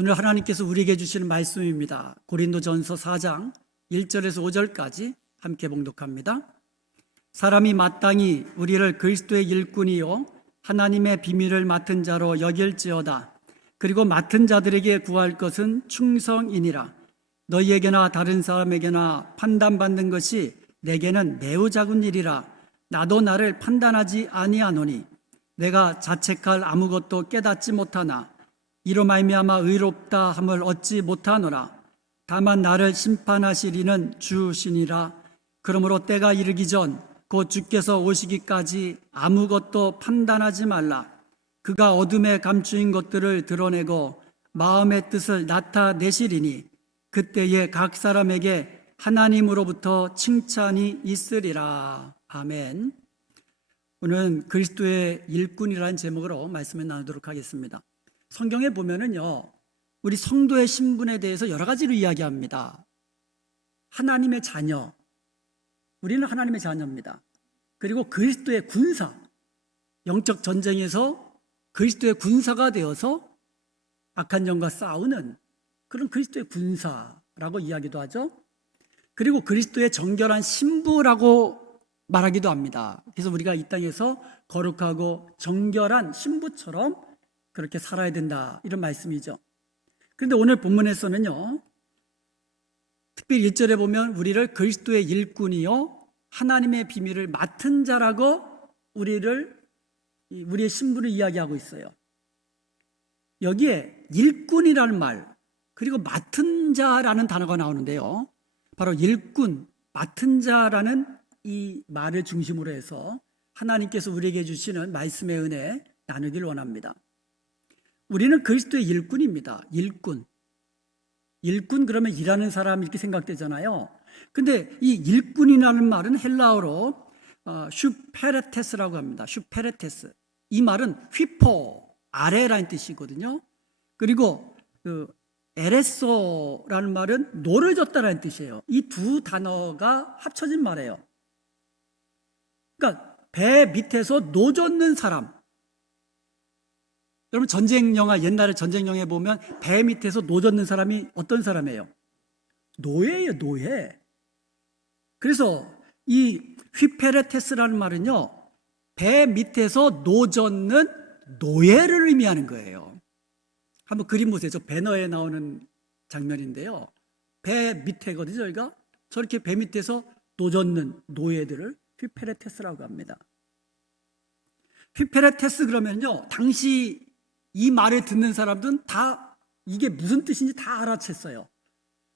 오늘 하나님께서 우리에게 주시는 말씀입니다. 고린도전서 4장 1절에서 5절까지 함께 봉독합니다. 사람이 마땅히 우리를 그리스도의 일꾼이요 하나님의 비밀을 맡은 자로 여길지어다. 그리고 맡은 자들에게 구할 것은 충성이니라. 너희에게나 다른 사람에게나 판단받는 것이 내게는 매우 작은 일이라. 나도 나를 판단하지 아니하노니 내가 자책할 아무것도 깨닫지 못하나 이로 말미암아 의롭다 함을 얻지 못하노라. 다만 나를 심판하시리는 주시니라. 그러므로 때가 이르기 전 곧 주께서 오시기까지 아무것도 판단하지 말라. 그가 어둠에 감추인 것들을 드러내고 마음의 뜻을 나타내시리니 그때에 각 사람에게 하나님으로부터 칭찬이 있으리라. 아멘. 오늘은 그리스도의 일꾼이라는 제목으로 말씀을 나누도록 하겠습니다. 성경에 보면은요, 우리 성도의 신분에 대해서 여러 가지로 이야기합니다. 하나님의 자녀, 우리는 하나님의 자녀입니다. 그리고 그리스도의 군사, 영적 전쟁에서 그리스도의 군사가 되어서 악한 영과 싸우는 그런 그리스도의 군사라고 이야기도 하죠. 그리고 그리스도의 정결한 신부라고 말하기도 합니다. 그래서 우리가 이 땅에서 거룩하고 정결한 신부처럼 그렇게 살아야 된다, 이런 말씀이죠. 그런데 오늘 본문에서는요, 특별히 1절에 보면 우리를 그리스도의 일꾼이요 하나님의 비밀을 맡은 자라고 우리의 신분을 이야기하고 있어요. 여기에 일꾼이라는 말, 그리고 맡은 자라는 단어가 나오는데요, 바로 일꾼, 맡은 자라는 이 말을 중심으로 해서 하나님께서 우리에게 주시는 말씀의 은혜 나누길 원합니다. 우리는 그리스도의 일꾼입니다. 일꾼 그러면 일하는 사람 이렇게 생각되잖아요. 근데 이 일꾼이라는 말은 헬라어로 슈페레테스라고 합니다. 슈페레테스. 이 말은 휘포, 아래라는 뜻이거든요. 그리고 에레소라는 말은 노를 젓다라는 뜻이에요. 이 두 단어가 합쳐진 말이에요. 그러니까 배 밑에서 노 젓는 사람. 여러분 전쟁 영화, 옛날에 전쟁 영화에 보면 배 밑에서 노 젓는 사람이 어떤 사람이에요? 노예예요, 노예. 그래서 이 휘페레테스라는 말은요, 배 밑에서 노 젓는 노예를 의미하는 거예요. 한번 그림 보세요. 저 배너에 나오는 장면인데요, 배 밑에거든요. 저희가 저렇게 배 밑에서 노 젓는 노예들을 휘페레테스라고 합니다. 휘페레테스 그러면요, 당시 이 말을 듣는 사람들은 다 이게 무슨 뜻인지 다 알아챘어요.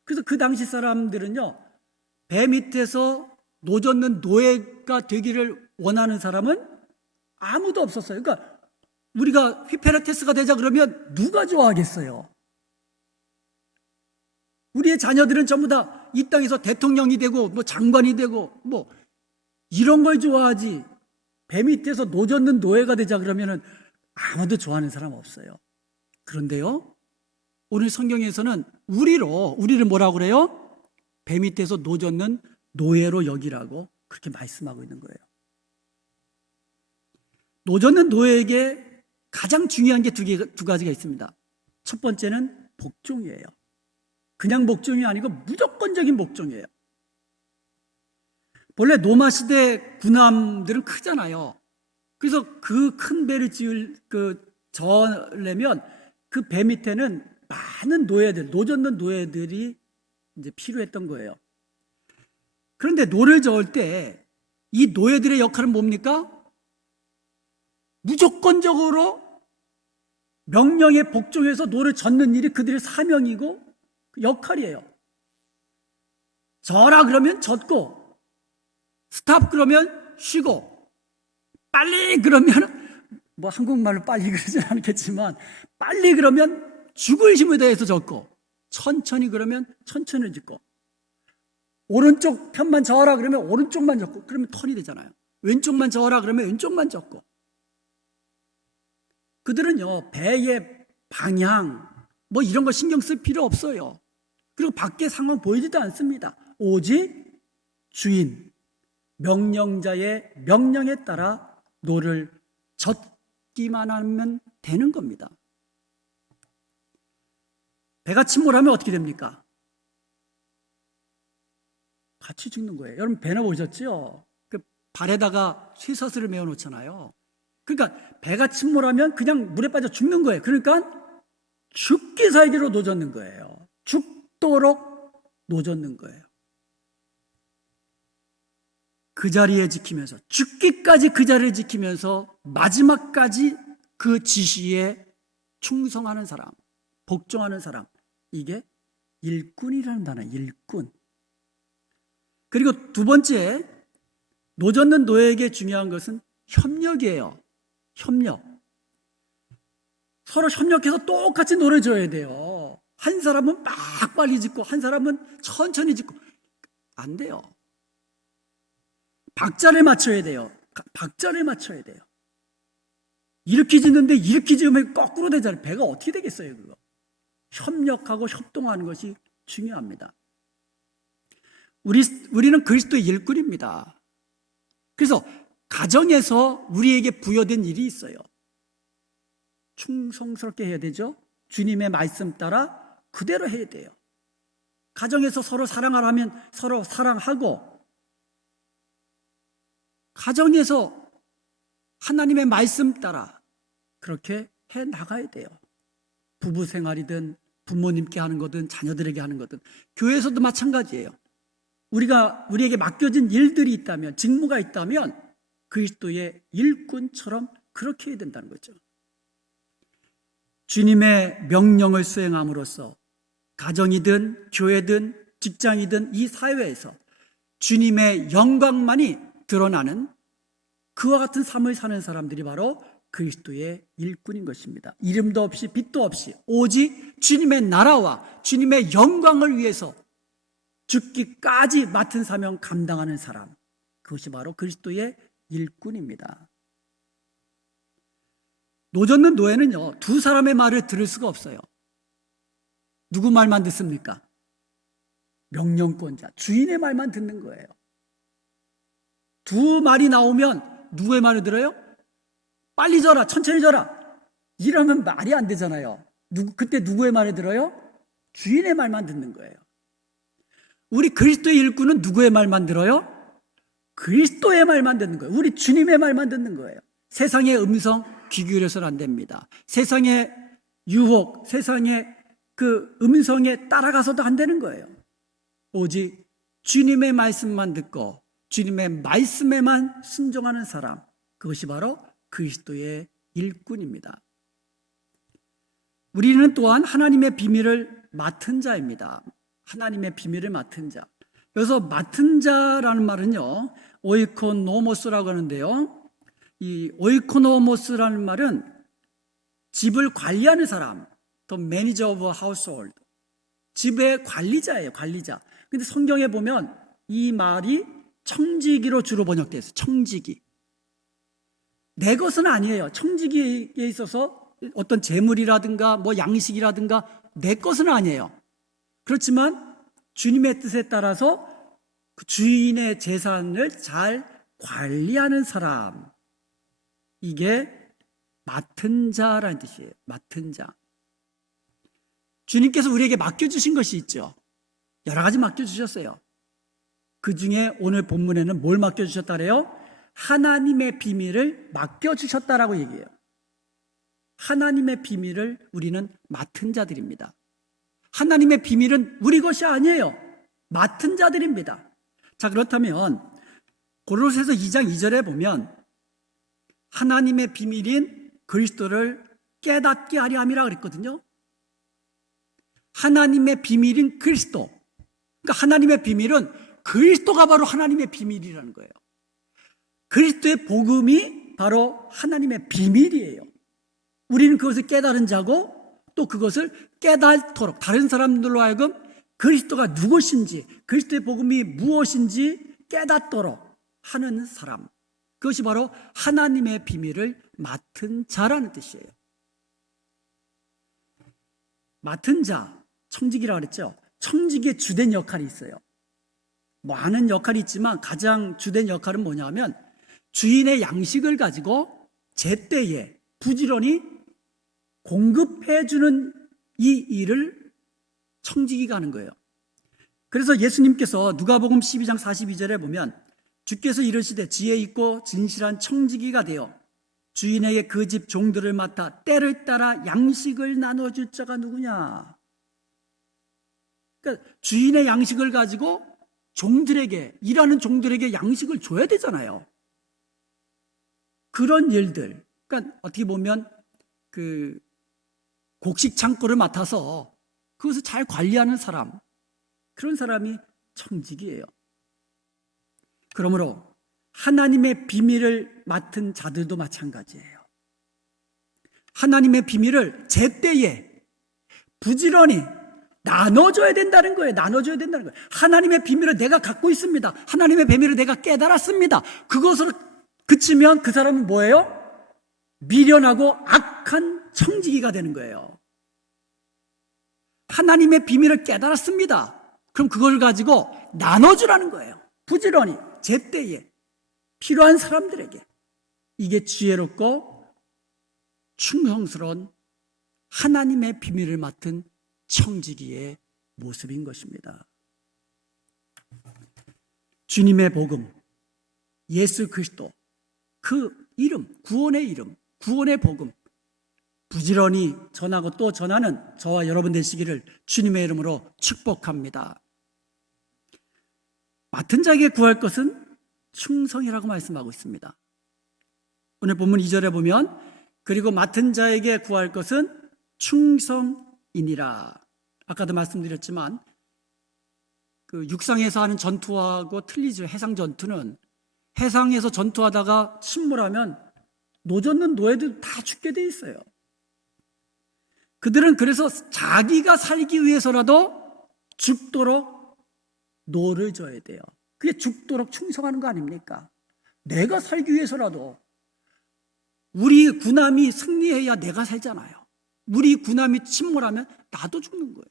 그래서 그 당시 사람들은요, 배 밑에서 노 젓는 노예가 되기를 원하는 사람은 아무도 없었어요. 그러니까 우리가 휘페레테스가 되자 그러면 누가 좋아하겠어요? 우리의 자녀들은 전부 다 이 땅에서 대통령이 되고 뭐 장관이 되고 뭐 이런 걸 좋아하지, 배 밑에서 노 젓는 노예가 되자 그러면은 아무도 좋아하는 사람 없어요. 그런데요, 오늘 성경에서는 우리를 뭐라고 그래요? 배 밑에서 노 젓는 노예로 여기라고 그렇게 말씀하고 있는 거예요. 노 젓는 노예에게 가장 중요한 게 두 가지가 있습니다. 첫 번째는 복종이에요. 그냥 복종이 아니고 무조건적인 복종이에요. 본래 로마 시대 군함들은 크잖아요. 그래서 그 큰 배를 저으려면 그 배 밑에는 많은 노예들, 노 젓는 노예들이 이제 필요했던 거예요. 그런데 노를 저을 때 이 노예들의 역할은 뭡니까? 무조건적으로 명령에 복종해서 노를 젓는 일이 그들의 사명이고 역할이에요. 져라 그러면 젓고, 스탑 그러면 쉬고, 빨리 그러면 뭐 한국말로 빨리 그러진 않겠지만 빨리 그러면 죽을 힘을 다해서 젓고, 천천히 그러면 천천히 젓고, 오른쪽 편만 저어라 그러면 오른쪽만 젓고, 그러면 턴이 되잖아요. 왼쪽만 저어라 그러면 왼쪽만 젓고. 그들은요, 배의 방향 뭐 이런 거 신경 쓸 필요 없어요. 그리고 밖에 상황 보이지도 않습니다. 오직 주인, 명령자의 명령에 따라 노를 젓기만 하면 되는 겁니다. 배가 침몰하면 어떻게 됩니까? 같이 죽는 거예요. 여러분 배나 보셨죠? 그 발에다가 쇠사슬을 메어 놓잖아요. 그러니까 배가 침몰하면 그냥 물에 빠져 죽는 거예요. 그러니까 죽기 살기로 노젓는 거예요. 죽도록 노젓는 거예요. 그 자리에 지키면서, 죽기까지 그 자리에 지키면서 마지막까지 그 지시에 충성하는 사람, 복종하는 사람, 이게 일꾼이라는 단어예요. 일꾼. 그리고 두 번째, 노젓는 노예에게 중요한 것은 협력이에요. 협력. 서로 협력해서 똑같이 노래줘야 돼요. 한 사람은 막 빨리 짓고 한 사람은 천천히 짓고 안 돼요. 박자를 맞춰야 돼요. 박자를 맞춰야 돼요. 이렇게 짓는데 이렇게 지으면 거꾸로 되잖아요. 배가 어떻게 되겠어요, 그거. 협력하고 협동하는 것이 중요합니다. 우리는 그리스도의 일꾼입니다. 그래서 가정에서 우리에게 부여된 일이 있어요. 충성스럽게 해야 되죠. 주님의 말씀 따라 그대로 해야 돼요. 가정에서 서로 사랑하라면 서로 사랑하고, 가정에서 하나님의 말씀 따라 그렇게 해 나가야 돼요. 부부 생활이든 부모님께 하는 거든 자녀들에게 하는 거든 교회에서도 마찬가지예요. 우리에게 맡겨진 일들이 있다면, 직무가 있다면 그리스도의 일꾼처럼 그렇게 해야 된다는 거죠. 주님의 명령을 수행함으로써 가정이든 교회든 직장이든 이 사회에서 주님의 영광만이 드러나는 그와 같은 삶을 사는 사람들이 바로 그리스도의 일꾼인 것입니다. 이름도 없이 빛도 없이 오직 주님의 나라와 주님의 영광을 위해서 죽기까지 맡은 사명 감당하는 사람, 그것이 바로 그리스도의 일꾼입니다. 노젓는 노예는요, 두 사람의 말을 들을 수가 없어요. 누구 말만 듣습니까? 명령권자, 주인의 말만 듣는 거예요. 두 말이 나오면 누구의 말을 들어요? 빨리 져라, 천천히 져라, 이러면 말이 안 되잖아요. 그때 누구의 말을 들어요? 주인의 말만 듣는 거예요. 우리 그리스도의 일꾼은 누구의 말만 들어요? 그리스도의 말만 듣는 거예요. 우리 주님의 말만 듣는 거예요. 세상의 음성 귀 기울여서는 안 됩니다. 세상의 유혹, 세상의 그 음성에 따라가서도 안 되는 거예요. 오직 주님의 말씀만 듣고 주님의 말씀에만 순종하는 사람, 그것이 바로 그리스도의 일꾼입니다. 우리는 또한 하나님의 비밀을 맡은 자입니다. 하나님의 비밀을 맡은 자. 그래서 맡은 자라는 말은요, 오이코노모스라고 하는데요, 이 오이코노모스라는 말은 집을 관리하는 사람, the manager of a household, 집의 관리자예요. 관리자. 근데 성경에 보면 이 말이 청지기로 주로 번역되어 있어요. 청지기. 내 것은 아니에요. 청지기에 있어서 어떤 재물이라든가 뭐 양식이라든가 내 것은 아니에요. 그렇지만 주님의 뜻에 따라서 그 주인의 재산을 잘 관리하는 사람, 이게 맡은 자라는 뜻이에요. 맡은 자. 주님께서 우리에게 맡겨주신 것이 있죠. 여러 가지 맡겨주셨어요. 그 중에 오늘 본문에는 뭘 맡겨주셨다 그래요? 하나님의 비밀을 맡겨주셨다라고 얘기해요. 하나님의 비밀을 우리는 맡은 자들입니다. 하나님의 비밀은 우리 것이 아니에요. 맡은 자들입니다. 자, 그렇다면 고린도서서 2장 2절에 보면 하나님의 비밀인 그리스도를 깨닫게 하려 함이라 그랬거든요. 하나님의 비밀인 그리스도. 그러니까 하나님의 비밀은 그리스도가 바로 하나님의 비밀이라는 거예요. 그리스도의 복음이 바로 하나님의 비밀이에요. 우리는 그것을 깨달은 자고 또 그것을 깨닫도록 다른 사람들로 하여금 그리스도가 누구신지, 그리스도의 복음이 무엇인지 깨닫도록 하는 사람, 그것이 바로 하나님의 비밀을 맡은 자라는 뜻이에요. 맡은 자, 청지기라고 그랬죠. 청지기의 주된 역할이 있어요. 많은 역할이 있지만 가장 주된 역할은 뭐냐면 주인의 양식을 가지고 제때에 부지런히 공급해주는 이 일을 청지기가 하는 거예요. 그래서 예수님께서 누가복음 12장 42절에 보면 주께서 이르시되 지혜 있고 진실한 청지기가 되어 주인에게 그 집 종들을 맡아 때를 따라 양식을 나눠줄 자가 누구냐. 그러니까 주인의 양식을 가지고 종들에게, 일하는 종들에게 양식을 줘야 되잖아요. 그런 일들, 그러니까 어떻게 보면 그 곡식 창고를 맡아서 그것을 잘 관리하는 사람, 그런 사람이 청지기예요. 그러므로 하나님의 비밀을 맡은 자들도 마찬가지예요. 하나님의 비밀을 제때에 부지런히 나눠줘야 된다는 거예요. 나눠줘야 된다는 거예요. 하나님의 비밀을 내가 갖고 있습니다. 하나님의 비밀을 내가 깨달았습니다. 그것으로 그치면 그 사람은 뭐예요? 미련하고 악한 청지기가 되는 거예요. 하나님의 비밀을 깨달았습니다. 그럼 그걸 가지고 나눠주라는 거예요. 부지런히 제때에 필요한 사람들에게. 이게 지혜롭고 충성스러운 하나님의 비밀을 맡은 청지기의 모습인 것입니다. 주님의 복음, 예수 그리스도, 그 이름, 구원의 이름, 구원의 복음 부지런히 전하고 또 전하는 저와 여러분 되시기를 주님의 이름으로 축복합니다. 맡은 자에게 구할 것은 충성이라고 말씀하고 있습니다. 오늘 본문 2절에 보면 그리고 맡은 자에게 구할 것은 충성이니라. 아까도 말씀드렸지만 그 육상에서 하는 전투하고 틀리죠. 해상 전투는 해상에서 전투하다가 침몰하면 노젓는 노예들 다 죽게 돼 있어요. 그들은 그래서 자기가 살기 위해서라도 죽도록 노를 져야 돼요. 그게 죽도록 충성하는 거 아닙니까? 내가 살기 위해서라도 우리 군함이 승리해야 내가 살잖아요. 우리 군함이 침몰하면 나도 죽는 거예요.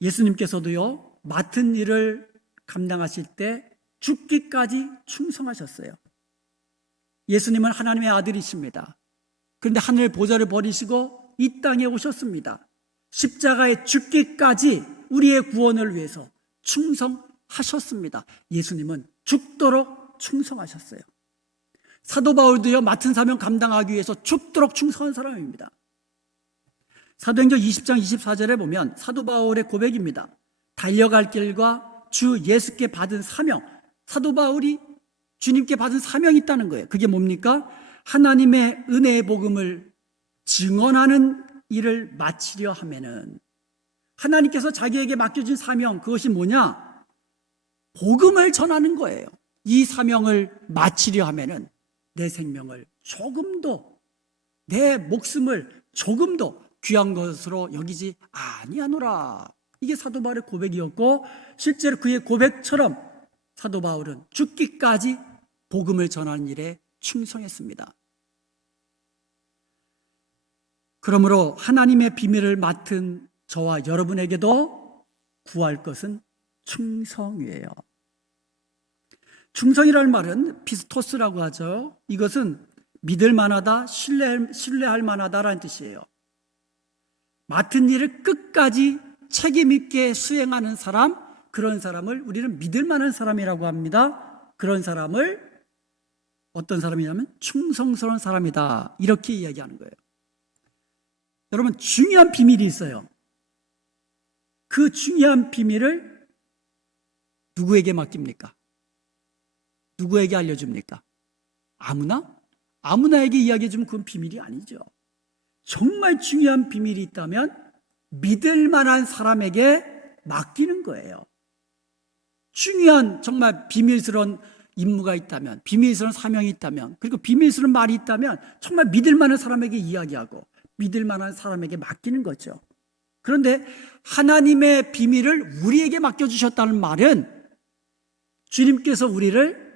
예수님께서도요, 맡은 일을 감당하실 때 죽기까지 충성하셨어요. 예수님은 하나님의 아들이십니다. 그런데 하늘 보좌를 버리시고 이 땅에 오셨습니다. 십자가에 죽기까지 우리의 구원을 위해서 충성하셨습니다. 예수님은 죽도록 충성하셨어요. 사도 바울도요, 맡은 사명 감당하기 위해서 죽도록 충성한 사람입니다. 사도행전 20장 24절에 보면 사도 바울의 고백입니다. 달려갈 길과 주 예수께 받은 사명, 사도 바울이 주님께 받은 사명이 있다는 거예요. 그게 뭡니까? 하나님의 은혜의 복음을 증언하는 일을 마치려 하면은, 하나님께서 자기에게 맡겨준 사명, 그것이 뭐냐? 복음을 전하는 거예요. 이 사명을 마치려 하면은 내 생명을 조금도, 내 목숨을 조금도 귀한 것으로 여기지 아니하노라. 이게 사도 바울의 고백이었고, 실제로 그의 고백처럼 사도 바울은 죽기까지 복음을 전하는 일에 충성했습니다. 그러므로 하나님의 비밀을 맡은 저와 여러분에게도 구할 것은 충성이에요. 충성이라는 말은 피스토스라고 하죠. 이것은 믿을 만하다, 신뢰할 만하다라는 뜻이에요. 맡은 일을 끝까지 책임 있게 수행하는 사람, 그런 사람을 우리는 믿을 만한 사람이라고 합니다. 그런 사람을 어떤 사람이냐면 충성스러운 사람이다, 이렇게 이야기하는 거예요. 여러분, 중요한 비밀이 있어요. 그 중요한 비밀을 누구에게 맡깁니까? 누구에게 알려줍니까? 아무나에게 이야기해주면 그건 비밀이 아니죠. 정말 중요한 비밀이 있다면 믿을 만한 사람에게 맡기는 거예요. 중요한 정말 비밀스러운 임무가 있다면, 비밀스러운 사명이 있다면, 그리고 비밀스러운 말이 있다면 정말 믿을 만한 사람에게 이야기하고 믿을 만한 사람에게 맡기는 거죠. 그런데 하나님의 비밀을 우리에게 맡겨주셨다는 말은 주님께서 우리를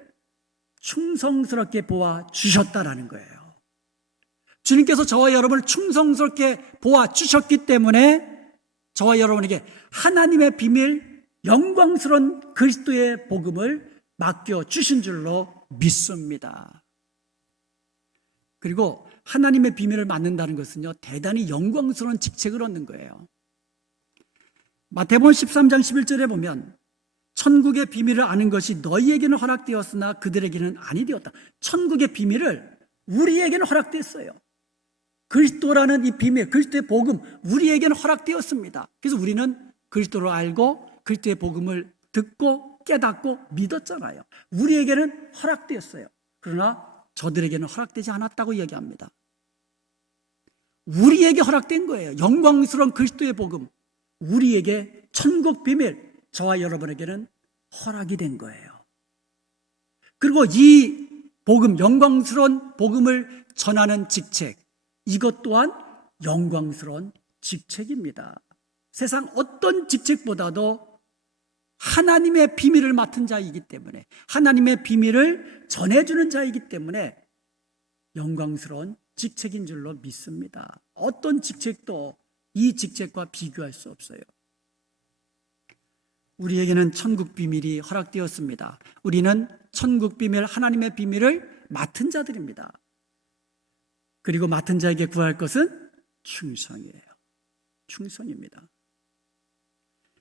충성스럽게 보아주셨다라는 거예요. 주님께서 저와 여러분을 충성스럽게 보아주셨기 때문에 저와 여러분에게 하나님의 비밀, 영광스러운 그리스도의 복음을 맡겨주신 줄로 믿습니다. 그리고 하나님의 비밀을 맡는다는 것은요, 대단히 영광스러운 직책을 얻는 거예요. 마태복음 13장 11절에 보면 천국의 비밀을 아는 것이 너희에게는 허락되었으나 그들에게는 아니 되었다. 천국의 비밀을 우리에게는 허락됐어요. 그리스도라는 이 비밀, 그리스도의 복음, 우리에게는 허락되었습니다. 그래서 우리는 그리스도를 알고 그리스도의 복음을 듣고 깨닫고 믿었잖아요. 우리에게는 허락되었어요. 그러나 저들에게는 허락되지 않았다고 이야기합니다. 우리에게 허락된 거예요. 영광스러운 그리스도의 복음, 우리에게 천국 비밀, 저와 여러분에게는 허락이 된 거예요. 그리고 이 복음, 영광스러운 복음을 전하는 직책, 이것 또한 영광스러운 직책입니다. 세상 어떤 직책보다도 하나님의 비밀을 맡은 자이기 때문에, 하나님의 비밀을 전해주는 자이기 때문에 영광스러운 직책인 줄로 믿습니다. 어떤 직책도 이 직책과 비교할 수 없어요. 우리에게는 천국 비밀이 허락되었습니다. 우리는 천국 비밀, 하나님의 비밀을 맡은 자들입니다. 그리고 맡은 자에게 구할 것은 충성이에요. 충성입니다.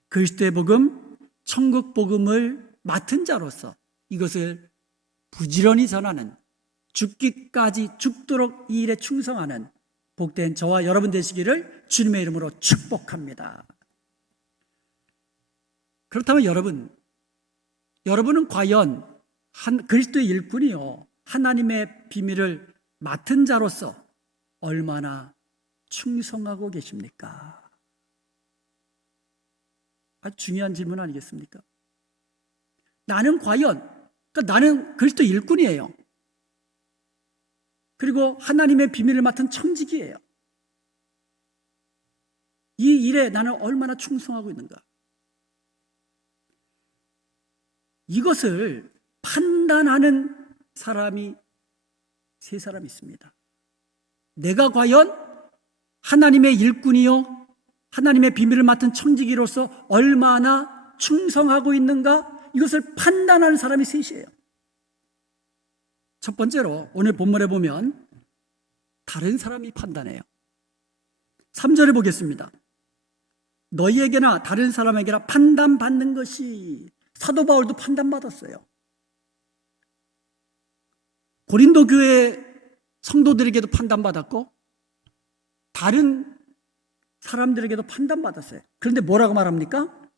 그리스도의 복음, 천국 복음을 맡은 자로서 이것을 부지런히 전하는, 죽기까지 죽도록 이 일에 충성하는 복된 저와 여러분 되시기를 주님의 이름으로 축복합니다. 그렇다면 여러분은 과연 그리스도의 일꾼이요, 하나님의 비밀을 맡은 자로서 얼마나 충성하고 계십니까? 아주 중요한 질문 아니겠습니까? 나는 나는 그리스도 일꾼이에요. 그리고 하나님의 비밀을 맡은 청직이에요. 이 일에 나는 얼마나 충성하고 있는가? 이것을 판단하는 사람이 세 사람이 있습니다. 내가 과연 하나님의 일꾼이요, 하나님의 비밀을 맡은 청지기로서 얼마나 충성하고 있는가, 이것을 판단하는 사람이 셋이에요. 첫 번째로 오늘 본문에 보면 다른 사람이 판단해요. 3절에 보겠습니다. 너희에게나 다른 사람에게나 판단받는 것이, 사도 바울도 판단받았어요. 고린도 교회 성도들에게도 판단받았고 다른 사람들에게도 판단받았어요. 그런데 뭐라고 말합니까?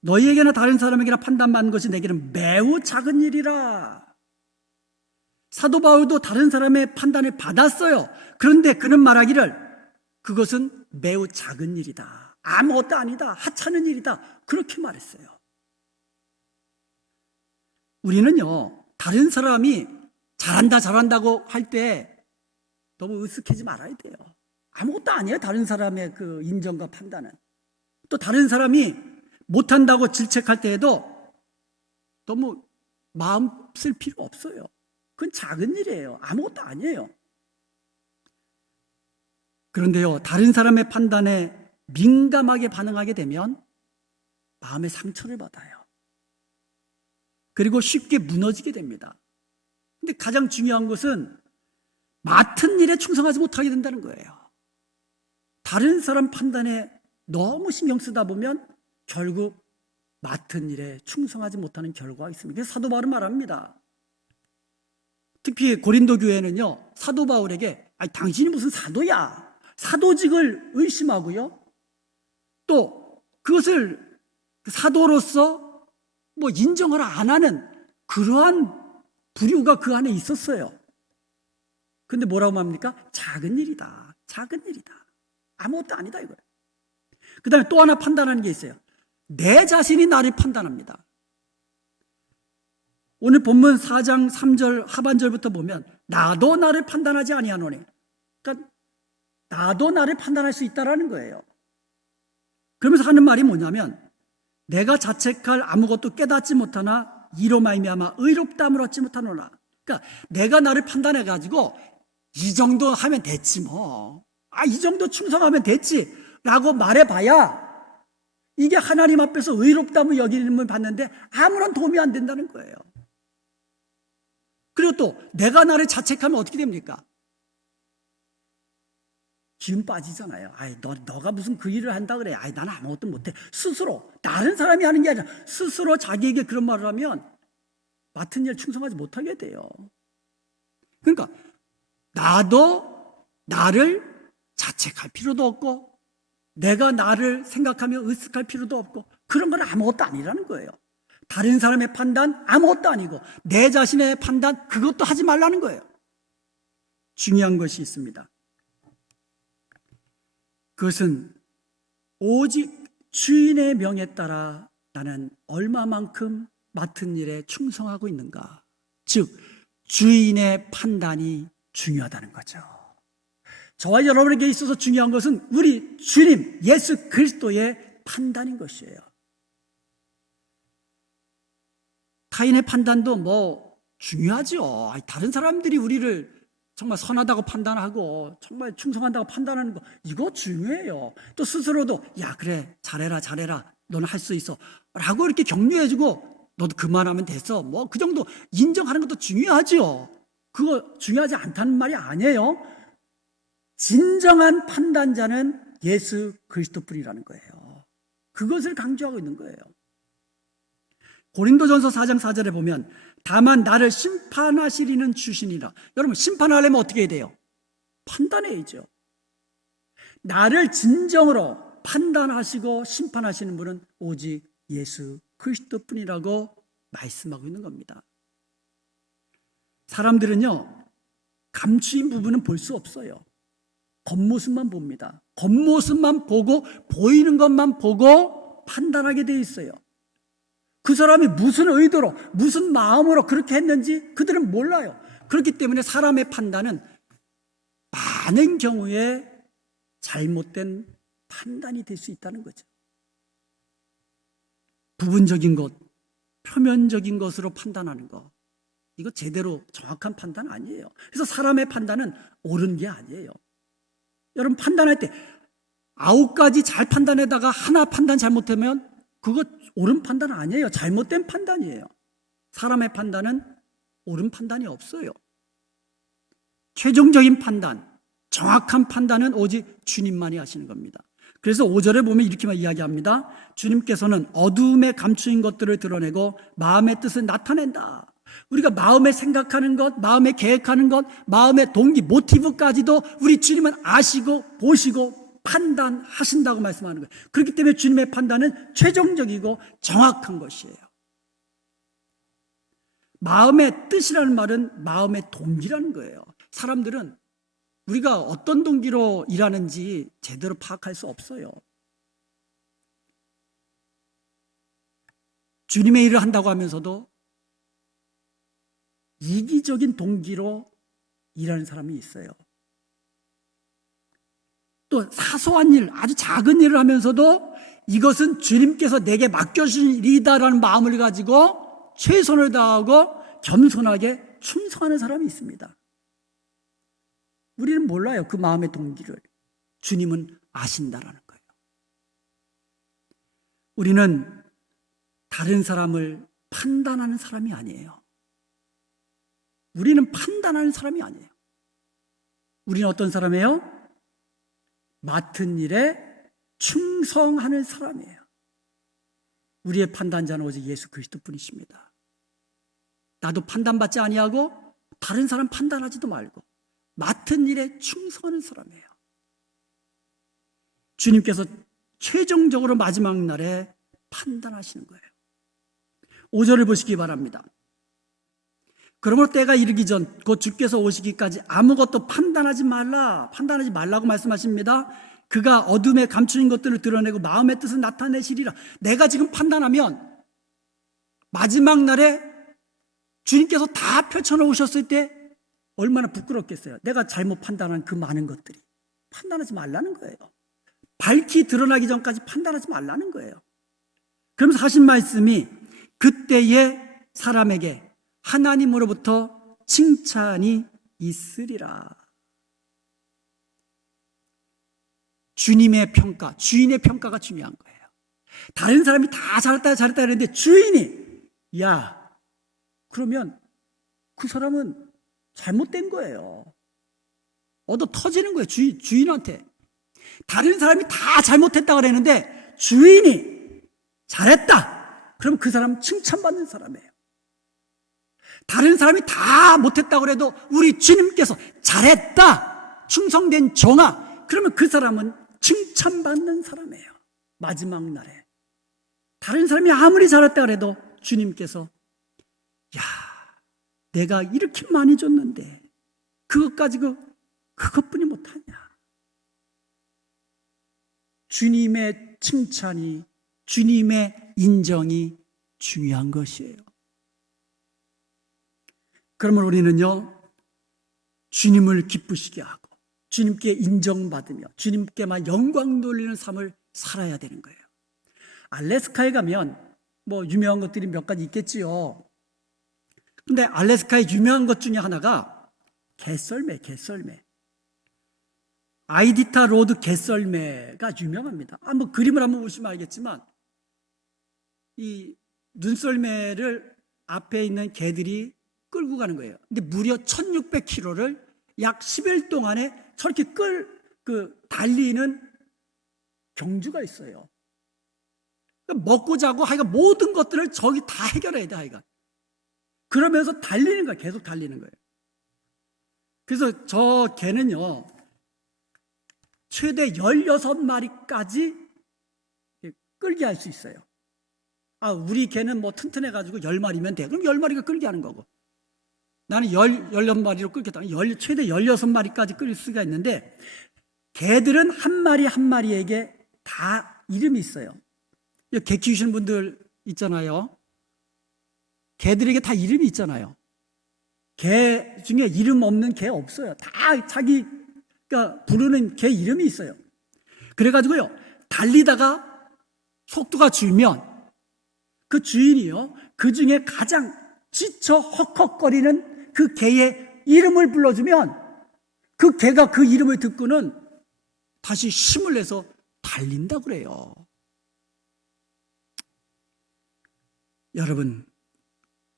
너희에게나 다른 사람에게나 판단받는 것이 내게는 매우 작은 일이라. 사도 바울도 다른 사람의 판단을 받았어요. 그런데 그는 말하기를 그것은 매우 작은 일이다, 아무것도 아니다, 하찮은 일이다, 그렇게 말했어요. 우리는요, 다른 사람이 잘한다고 할 때 너무 으쓱해지 말아야 돼요. 아무것도 아니에요, 다른 사람의 그 인정과 판단은. 또 다른 사람이 못한다고 질책할 때에도 너무 마음 쓸 필요 없어요. 그건 작은 일이에요. 아무것도 아니에요. 그런데요, 다른 사람의 판단에 민감하게 반응하게 되면 마음의 상처를 받아요. 그리고 쉽게 무너지게 됩니다. 근데 가장 중요한 것은 맡은 일에 충성하지 못하게 된다는 거예요. 다른 사람 판단에 너무 신경 쓰다 보면 결국 맡은 일에 충성하지 못하는 결과가 있습니다. 그래서 사도 바울은 말합니다. 특히 고린도 교회는요, 사도 바울에게 당신이 무슨 사도야, 사도직을 의심하고요, 또 그것을 사도로서 인정을 안 하는 그러한 부류가 그 안에 있었어요. 그런데 뭐라고 말합니까? 작은 일이다, 작은 일이다, 아무것도 아니다, 이거예요. 그 다음에 또 하나 판단하는 게 있어요. 내 자신이 나를 판단합니다. 오늘 본문 4장 3절 하반절부터 보면 나도 나를 판단하지 아니하노니, 그러니까 나도 나를 판단할 수 있다라는 거예요. 그러면서 하는 말이 뭐냐면 내가 자책할 아무것도 깨닫지 못하나 이로 말미암아 의롭다함을 얻지 못하노라. 그러니까 내가 나를 판단해가지고 이 정도 하면 됐지 이 정도 충성하면 됐지 라고 말해봐야 이게 하나님 앞에서 의롭다함을 여기는 받는데 아무런 도움이 안 된다는 거예요. 그리고 또 내가 나를 자책하면 어떻게 됩니까? 기운 빠지잖아요. 아이, 너가 무슨 그 일을 한다 그래. 아이, 나는 아무것도 못해. 스스로, 다른 사람이 하는 게 아니라 스스로 자기에게 그런 말을 하면 맡은 일 충성하지 못하게 돼요. 그러니까 나도 나를 자책할 필요도 없고 내가 나를 생각하며 의식할 필요도 없고 그런 건 아무것도 아니라는 거예요. 다른 사람의 판단 아무것도 아니고 내 자신의 판단 그것도 하지 말라는 거예요. 중요한 것이 있습니다. 그것은 오직 주인의 명에 따라 나는 얼마만큼 맡은 일에 충성하고 있는가. 즉 주인의 판단이 중요하다는 거죠. 저와 여러분에게 있어서 중요한 것은 우리 주님 예수 그리스도의 판단인 것이에요. 타인의 판단도 뭐 중요하죠. 다른 사람들이 우리를 정말 선하다고 판단하고 정말 충성한다고 판단하는 거 이거 중요해요. 또 스스로도 야 그래 잘해라 너는 할 수 있어 라고 이렇게 격려해주고 너도 그만하면 됐어 뭐 그 정도 인정하는 것도 중요하죠. 그거 중요하지 않다는 말이 아니에요. 진정한 판단자는 예수 그리스도뿐이라는 거예요. 그것을 강조하고 있는 거예요. 고린도전서 4장 4절에 보면 다만 나를 심판하시리는 주시니라. 여러분 심판하려면 어떻게 해야 돼요? 판단해야죠. 나를 진정으로 판단하시고 심판하시는 분은 오직 예수 그리스도뿐이라고 말씀하고 있는 겁니다. 사람들은요 감추인 부분은 볼 수 없어요. 겉모습만 봅니다. 겉모습만 보고 보이는 것만 보고 판단하게 돼 있어요. 그 사람이 무슨 의도로 무슨 마음으로 그렇게 했는지 그들은 몰라요. 그렇기 때문에 사람의 판단은 많은 경우에 잘못된 판단이 될 수 있다는 거죠. 부분적인 것, 표면적인 것으로 판단하는 것 이거 제대로 정확한 판단 아니에요. 그래서 사람의 판단은 옳은 게 아니에요. 여러분 판단할 때 9가지 잘 판단에다가 하나 판단 잘못하면 그거 옳은 판단 아니에요. 잘못된 판단이에요. 사람의 판단은 옳은 판단이 없어요. 최종적인 판단, 정확한 판단은 오직 주님만이 하시는 겁니다. 그래서 5절에 보면 이렇게만 이야기합니다. 주님께서는 어두움에 감추인 것들을 드러내고 마음의 뜻을 나타낸다. 우리가 마음에 생각하는 것, 마음에 계획하는 것, 마음의 동기, 모티브까지도 우리 주님은 아시고 보시고 판단하신다고 말씀하는 거예요. 그렇기 때문에 주님의 판단은 최종적이고 정확한 것이에요. 마음의 뜻이라는 말은 마음의 동기라는 거예요. 사람들은 우리가 어떤 동기로 일하는지 제대로 파악할 수 없어요. 주님의 일을 한다고 하면서도 이기적인 동기로 일하는 사람이 있어요. 또 사소한 일, 아주 작은 일을 하면서도 이것은 주님께서 내게 맡겨주신 일이다라는 마음을 가지고 최선을 다하고 겸손하게 충성하는 사람이 있습니다. 우리는 몰라요. 그 마음의 동기를. 주님은 아신다라는 거예요. 우리는 다른 사람을 판단하는 사람이 아니에요. 우리는 판단하는 사람이 아니에요. 우리는 어떤 사람이에요? 맡은 일에 충성하는 사람이에요. 우리의 판단자는 오직 예수 그리스도뿐이십니다. 나도 판단받지 아니하고 다른 사람 판단하지도 말고 맡은 일에 충성하는 사람이에요. 주님께서 최종적으로 마지막 날에 판단하시는 거예요. 5절을 보시기 바랍니다. 그러므로 때가 이르기 전 곧 주께서 오시기까지 아무것도 판단하지 말라고 말씀하십니다. 그가 어둠에 감추인 것들을 드러내고 마음의 뜻을 나타내시리라. 내가 지금 판단하면 마지막 날에 주님께서 다 펼쳐놓으셨을 때 얼마나 부끄럽겠어요. 내가 잘못 판단한 그 많은 것들이. 판단하지 말라는 거예요. 밝히 드러나기 전까지 판단하지 말라는 거예요. 그러면서 하신 말씀이 그때의 사람에게 하나님으로부터 칭찬이 있으리라. 주님의 평가, 주인의 평가가 중요한 거예요. 다른 사람이 다 잘했다 그랬는데 주인이 야, 그러면 그 사람은 잘못된 거예요. 얻어 터지는 거예요. 주인한테. 다른 사람이 다 잘못했다고 그랬는데 주인이 잘했다. 그럼 그 사람은 칭찬받는 사람이에요. 다른 사람이 다 못했다고 그래도 우리 주님께서 잘했다. 충성된 종아. 그러면 그 사람은 칭찬받는 사람이에요. 마지막 날에. 다른 사람이 아무리 잘했다 그래도 주님께서 야, 내가 이렇게 많이 줬는데 그것까지 그것뿐이 못하냐. 주님의 칭찬이, 주님의 인정이 중요한 것이에요. 그러면 우리는요, 주님을 기쁘시게 하고 주님께 인정받으며 주님께만 영광 돌리는 삶을 살아야 되는 거예요. 알래스카에 가면 뭐 유명한 것들이 몇 가지 있겠지요. 근데 알래스카의 유명한 것 중에 하나가 개썰매. 아이디타 로드 개썰매가 유명합니다. 한번 그림을 한번 보시면 알겠지만 이 눈썰매를 앞에 있는 개들이 끌고 가는 거예요. 근데 무려 1600km를 약 10일 동안에 저렇게 달리는 경주가 있어요. 먹고 자고 하여간 모든 것들을 저기 다 해결해야 돼, 하여간. 그러면서 달리는 거예요. 계속 달리는 거예요. 그래서 저 개는요, 최대 16마리까지 끌게 할 수 있어요. 우리 개는 뭐 튼튼해가지고 10마리면 돼. 그럼 10마리가 끌게 하는 거고. 나는 16마리로 끌겠다. 최대 16마리까지 끌 수가 있는데, 개들은 한 마리 한 마리에게 다 이름이 있어요. 개 키우시는 분들 있잖아요. 개들에게 다 이름이 있잖아요. 개 중에 이름 없는 개 없어요. 다 자기가 부르는 개 이름이 있어요. 그래가지고요, 달리다가 속도가 줄면 그 주인이요, 그 중에 가장 지쳐 헉헉거리는 그 개의 이름을 불러주면 그 개가 그 이름을 듣고는 다시 힘을 내서 달린다고 그래요. 여러분,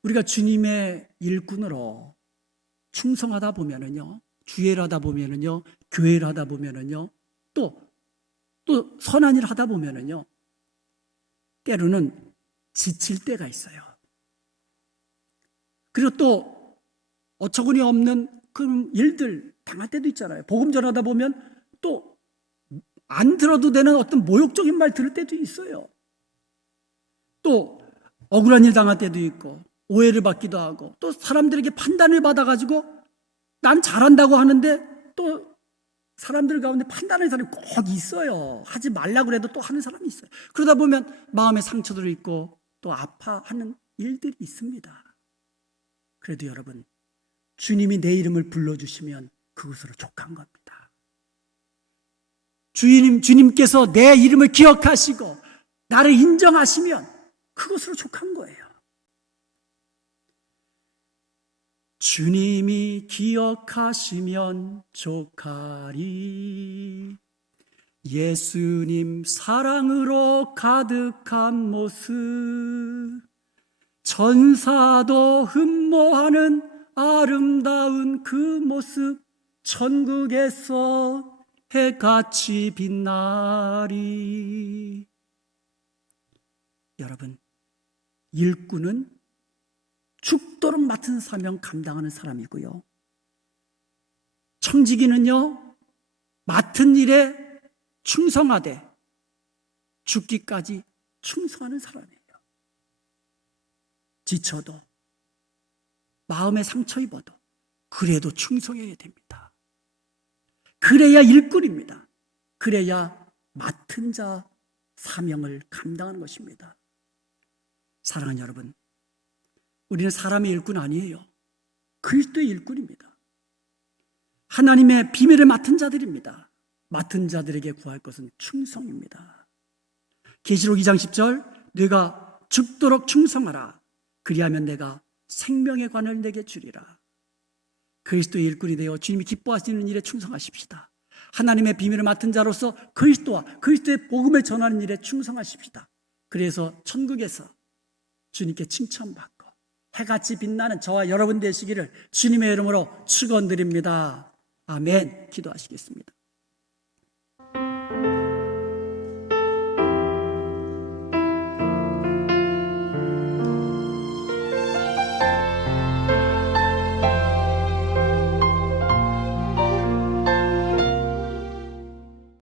우리가 주님의 일꾼으로 충성하다 보면은요, 주의를 하다 보면은요, 교회를 하다 보면은요, 또 선한 일을 하다 보면은요, 때로는 지칠 때가 있어요. 그리고 또 어처구니 없는 그런 일들 당할 때도 있잖아요. 복음 전하다 보면 또 안 들어도 되는 어떤 모욕적인 말 들을 때도 있어요. 또 억울한 일 당할 때도 있고 오해를 받기도 하고 또 사람들에게 판단을 받아가지고 난 잘한다고 하는데 또 사람들 가운데 판단하는 사람이 꼭 있어요. 하지 말라고 해도 또 하는 사람이 있어요. 그러다 보면 마음에 상처도 있고 또 아파하는 일들이 있습니다. 그래도 여러분, 주님이 내 이름을 불러주시면 그것으로 족한 겁니다. 주님께서 내 이름을 기억하시고 나를 인정하시면 그것으로 족한 거예요. 주님이 기억하시면 족하리. 예수님 사랑으로 가득한 모습, 천사도 흠모하는 아름다운 그 모습, 천국에서 해같이 빛나리. 여러분, 일꾼은 죽도록 맡은 사명 감당하는 사람이고요, 청지기는요, 맡은 일에 충성하되 죽기까지 충성하는 사람이에요. 지쳐도 마음에 상처 입어도 그래도 충성해야 됩니다. 그래야 일꾼입니다. 그래야 맡은 자 사명을 감당하는 것입니다. 사랑하는 여러분, 우리는 사람의 일꾼 아니에요. 그리스도의 일꾼입니다. 하나님의 비밀을 맡은 자들입니다. 맡은 자들에게 구할 것은 충성입니다. 계시록 2장 10절, 네가 죽도록 충성하라. 그리하면 내가 생명의 관을 내게 주리라. 그리스도의 일꾼이 되어 주님이 기뻐하시는 일에 충성하십시다. 하나님의 비밀을 맡은 자로서 그리스도와 그리스도의 복음을 전하는 일에 충성하십시다. 그래서 천국에서 주님께 칭찬받고 해같이 빛나는 저와 여러분 되시기를 주님의 이름으로 축원드립니다. 아멘. 기도하시겠습니다.